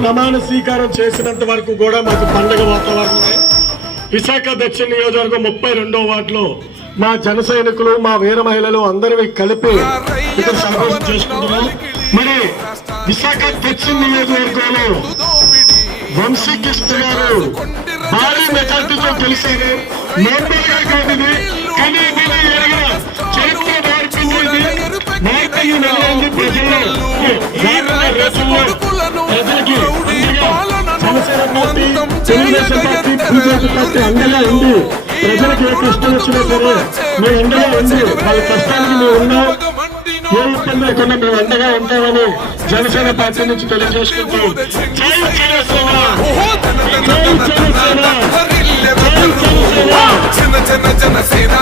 ప్రమాణ స్వీకారం చేసినంత వరకు కూడా మాకు పండగ వాతావరణమే. విశాఖ దక్షిణ నియోజకవర్గం 32వ వార్డులో మా జన సైనికులు, మా వీర మహిళలు అందరివి కలిపి ఇక్కడ సంబరం చేసుకుంటున్నాం. మరి విశాఖ దక్షిణ నియోజకవర్గంలో వంశీకృష్ణ గారు భారీ మెజార్టీతో గెలిచారు. నోబెల్గా కాదు, కానీ చరిత్ర మార్పింది. ప్రజల్లో ప్రజలకి Janasena party, Telugu Desam party, BJP party అండగా ఉంది. ప్రజలకు ఏ కష్టం వచ్చినా సరే మేము అండగా ఉంది. వాళ్ళ కష్టానికి మేము ఉన్నాం. ఏ ఇబ్బంది లేకుండా మేము అండగా ఉంటామని జనసేన పార్టీ నుంచి తెలియజేసుకుంటూ జై జనసేన, జై జనసేన, జై జనసేన. జనసేన జనసేన